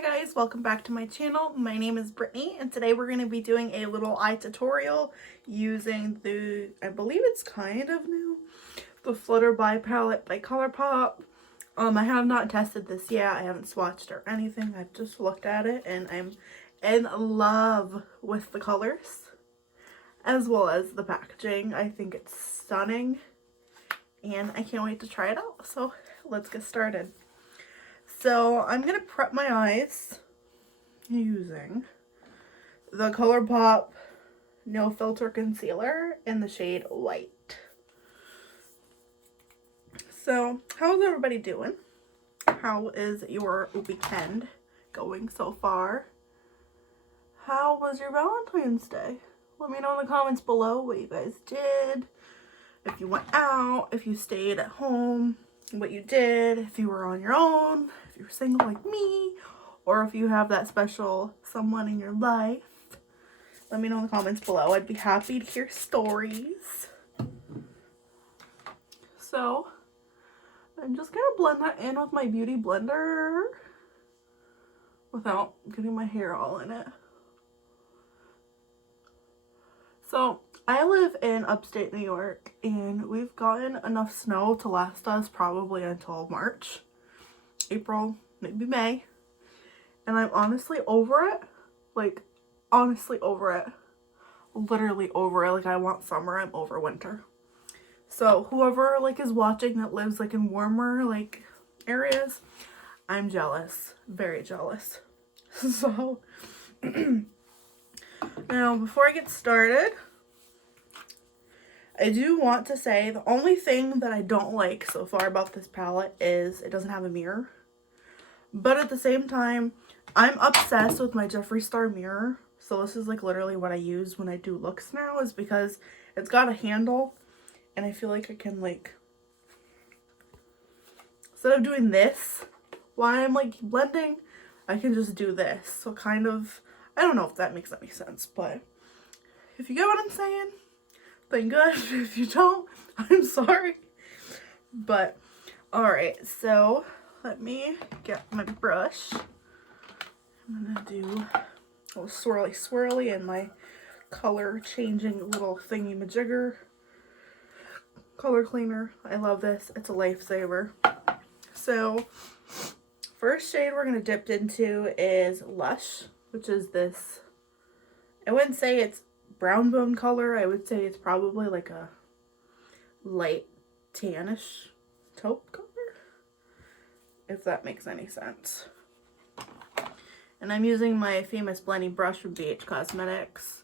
Hi guys, welcome back to my channel. My name is Brittany and today we're going to be doing a little eye tutorial using the, I believe it's kind of new, the Flutter palette by ColourPop. I have not tested this yet. I haven't swatched or anything. I've just looked at it and I'm in love with the colors as well as the packaging. I think it's stunning and I can't wait to try it out. So let's get started. So I'm going to prep my eyes using the ColourPop No Filter Concealer in the shade White. So how's everybody doing? How is your weekend going so far? How was your Valentine's Day? Let me know in the comments below what you guys did. If you went out, if you stayed at home, what you did, if you were on your own, if you were single like me, or if you have that special someone in your life. Let me know in the comments below. I'd be happy to hear stories. So I'm just gonna blend that in with my beauty blender without getting my hair all in it. So I live in upstate New York and we've gotten enough snow to last us probably until March, April, maybe May. And I'm honestly over it. Like, honestly over it. Literally over it. Like, I want summer. I'm over winter. So whoever like is watching that lives like in warmer like areas, I'm jealous. Very jealous. So now, before I get started, I do want to say the only thing that I don't like so far about this palette is it doesn't have a mirror. But at the same time, I'm obsessed with my Jeffree Star mirror. So this is like literally what I use when I do looks now, is because it's got a handle and I feel like I can like, instead of doing this while I'm like blending, I can just do this. So kind of, I don't know if that makes any sense, but if you get what I'm saying, then good. If you don't, I'm sorry. But alright, so let me get my brush. I'm gonna do a little swirly swirly and my color changing little thingy majigger color cleaner. I love this. It's a lifesaver. So first shade we're gonna dip into is Lush, which is this, I wouldn't say it's brown bone color. I would say it's probably like a light tannish taupe color, if that makes any sense. And I'm using my famous blending brush from BH Cosmetics.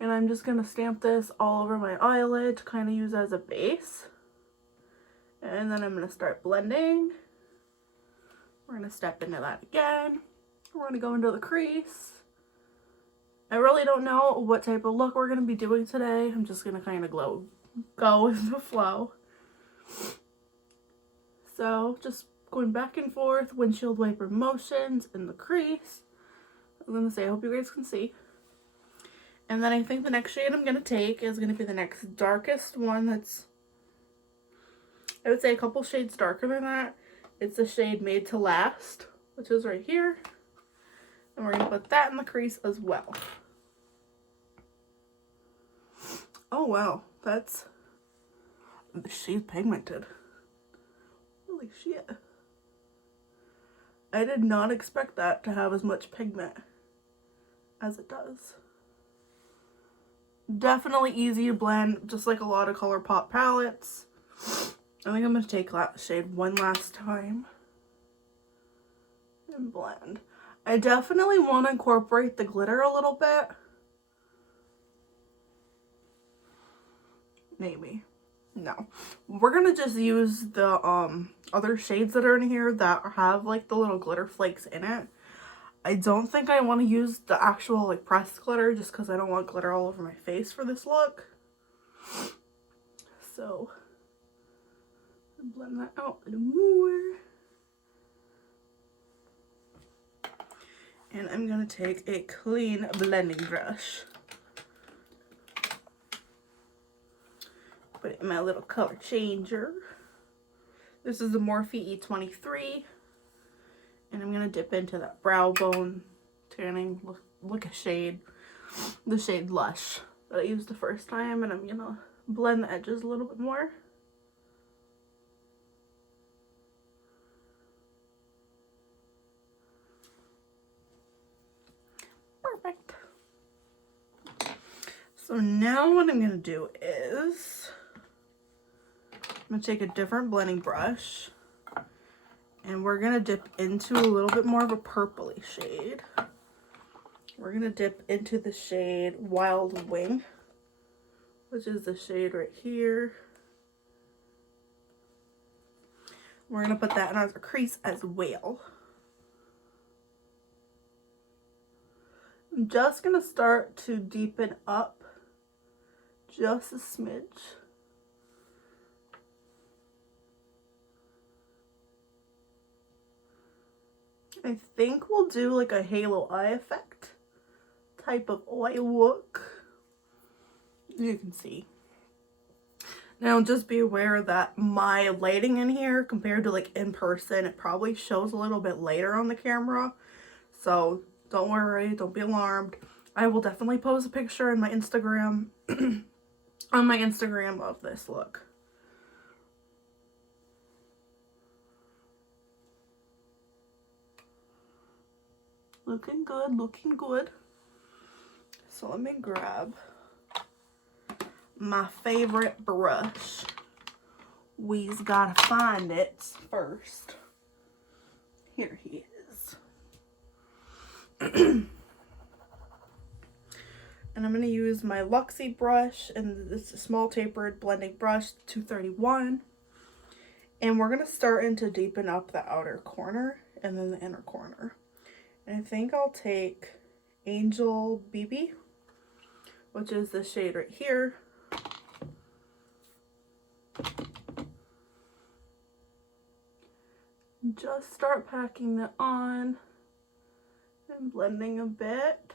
And I'm just going to stamp this all over my eyelid to kind of use as a base. And then I'm going to start blending. We're going to step into that again. We're going to go into the crease. I really don't know what type of look we're going to be doing today. I'm just going to kind of go with the flow. So just going back and forth, windshield wiper motions in the crease. I'm going to say, I hope you guys can see. And then I think the next shade I'm going to take is going to be the next darkest one that's, I would say a couple shades darker than that. It's the shade Made to Last, which is right here. And we're going to put that in the crease as well. Oh wow, that's, she's pigmented. Holy shit. I did not expect that to have as much pigment as it does. Definitely easy to blend, just like a lot of ColourPop palettes. I think I'm going to take that shade one last time and blend. I definitely want to incorporate the glitter a little bit. Maybe. No. We're going to just use the other shades that are in here that have like the little glitter flakes in it. I don't think I want to use the actual like pressed glitter just because I don't want glitter all over my face for this look. So, blend that out a little more. And I'm going to take a clean blending brush. Put it in my little color changer. This is the Morphe E23. And I'm going to dip into that brow bone tanning look shade, the shade Lush that I used the first time, and I'm going to blend the edges a little bit more. Perfect. So now what I'm going to do is I'm going to take a different blending brush and we're going to dip into a little bit more of a purpley shade. We're going to dip into the shade Wild Wing, which is the shade right here. We're going to put that in our crease as well. I'm just going to start to deepen up just a smidge. I think we'll do like a halo eye effect type of eye look. You can see. Now just be aware that my lighting in here compared to like in person, it probably shows a little bit later on the camera. So don't worry, don't be alarmed. I will definitely post a picture in my Instagram on my Instagram of this look. Looking good, looking good. So let me grab my favorite brush. We's gotta find it first. Here he is. And I'm gonna use my Luxie brush, and this is a small tapered blending brush, 231. And we're gonna start to deepen up the outer corner and then the inner corner. And I think I'll take Angel BB, which is the shade right here. Just start packing that on and blending a bit.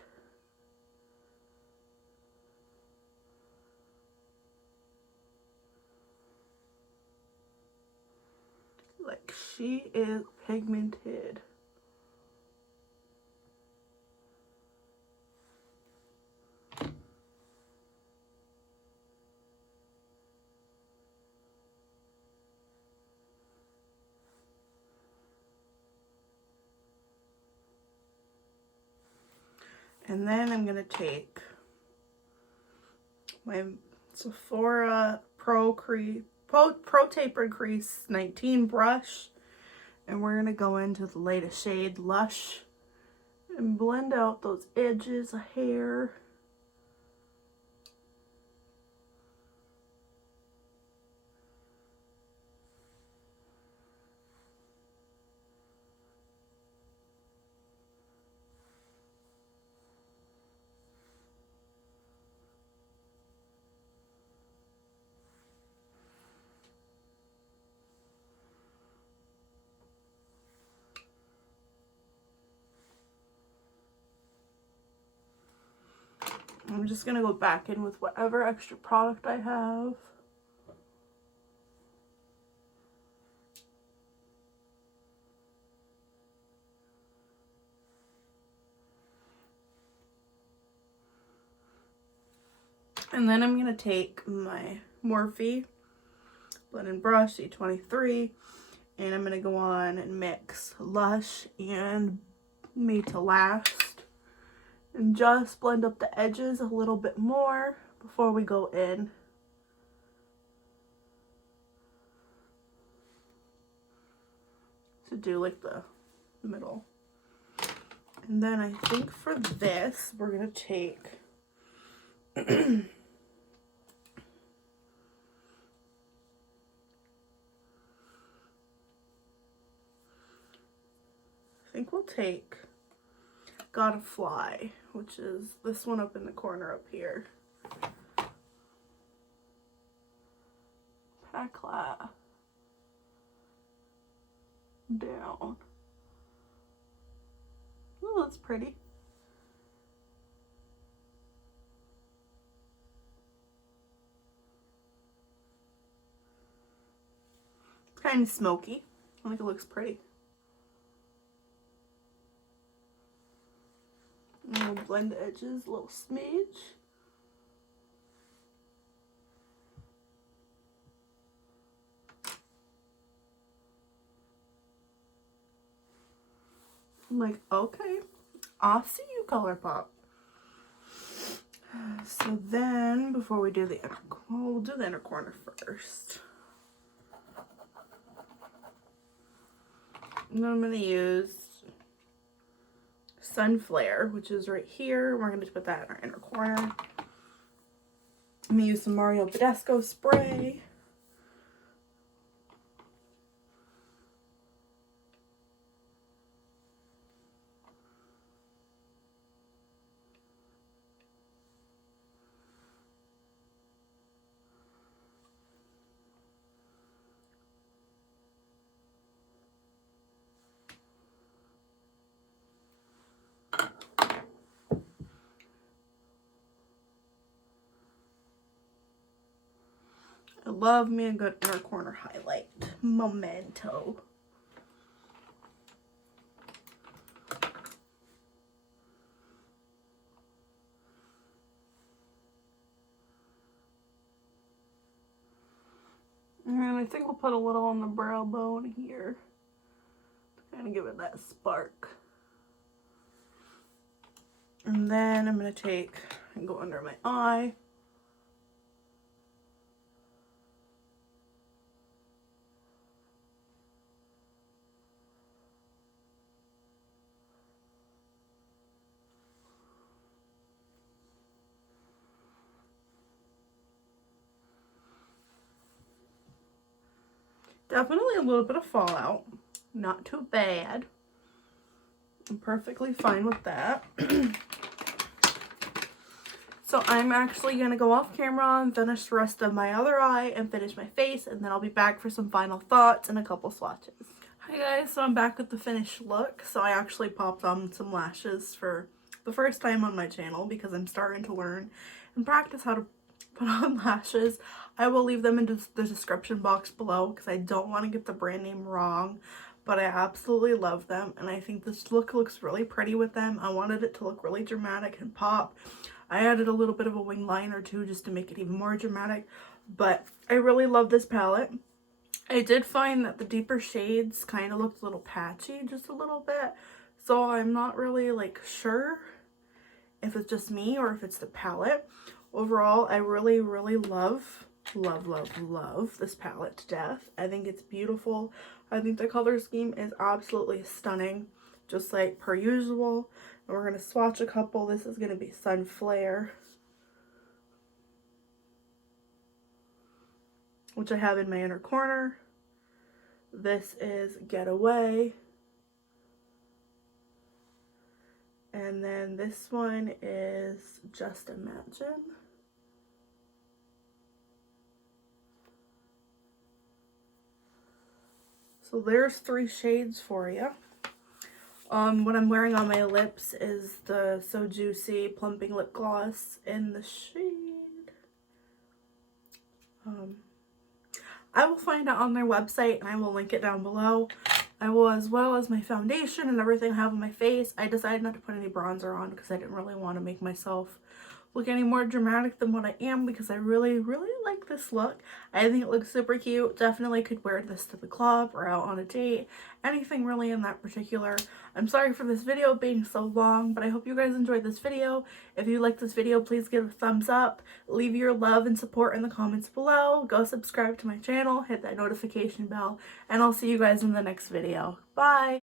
Like she is pigmented. And then I'm going to take my Sephora Pro Tapered Crease 19 brush, and we're going to go into the latest shade, Lush, and blend out those edges of hair. I'm just going to go back in with whatever extra product I have. And then I'm going to take my Morphe blending brush, C23, and I'm going to go on and mix Lush and Made to Last. And just blend up the edges a little bit more before we go in. To do like the middle. And then I think for this, we're going to take I think we'll take Gotta Fly, which is this one up in the corner up here. Pack that down. Oh, that's pretty. It's kind of smoky. I think it looks pretty. I'm gonna blend the edges a little smidge. I'm like, okay, I'll see you, ColourPop. So then, before we do the inner, well, we'll do the inner corner first. And then I'm going to use Sunflare, which is right here. We're going to put that in our inner corner. I'm going to use some Mario Badesco spray. I love me a good inner corner highlight. Memento. And I think we'll put a little on the brow bone here to kind of give it that spark. And then I'm going to take and go under my eye. Definitely a little bit of fallout. Not too bad. I'm perfectly fine with that. So I'm actually going to go off camera and finish the rest of my other eye and finish my face, and then I'll be back for some final thoughts and a couple swatches. Hi guys, so I'm back with the finished look. So I actually popped on some lashes for the first time on my channel because I'm starting to learn and practice how to put on lashes. I will leave them in the description box below because I don't want to get the brand name wrong, but I absolutely love them and I think this look looks really pretty with them. I wanted it to look really dramatic and pop. I added a little bit of a wing liner too just to make it even more dramatic, but I really love this palette. I did find that the deeper shades kind of looked a little patchy, just a little bit, so I'm not really like sure if it's just me or if it's the palette. Overall, I really love this palette to death. I think it's beautiful. I think the color scheme is absolutely stunning, just like per usual. And we're going to swatch a couple. This is going to be Sunflare, which I have in my inner corner. This is Getaway. And then this one is Just Imagine. So there's 3 shades for you. What I'm wearing on my lips is the So Juicy Plumping Lip Gloss in the shade. I will find it on their website and I will link it down below. I will, as well as my foundation and everything I have on my face. I decided not to put any bronzer on because I didn't really want to make myself look any more dramatic than what I am, because I really like this look. I think it looks super cute. Definitely could wear this to the club or out on a date. Anything really in that particular. I'm sorry for this video being so long, but I hope you guys enjoyed this video. If you like this video, please give it a thumbs up. Leave your love and support in the comments below. Go subscribe to my channel. Hit that notification bell. And I'll see you guys in the next video. Bye!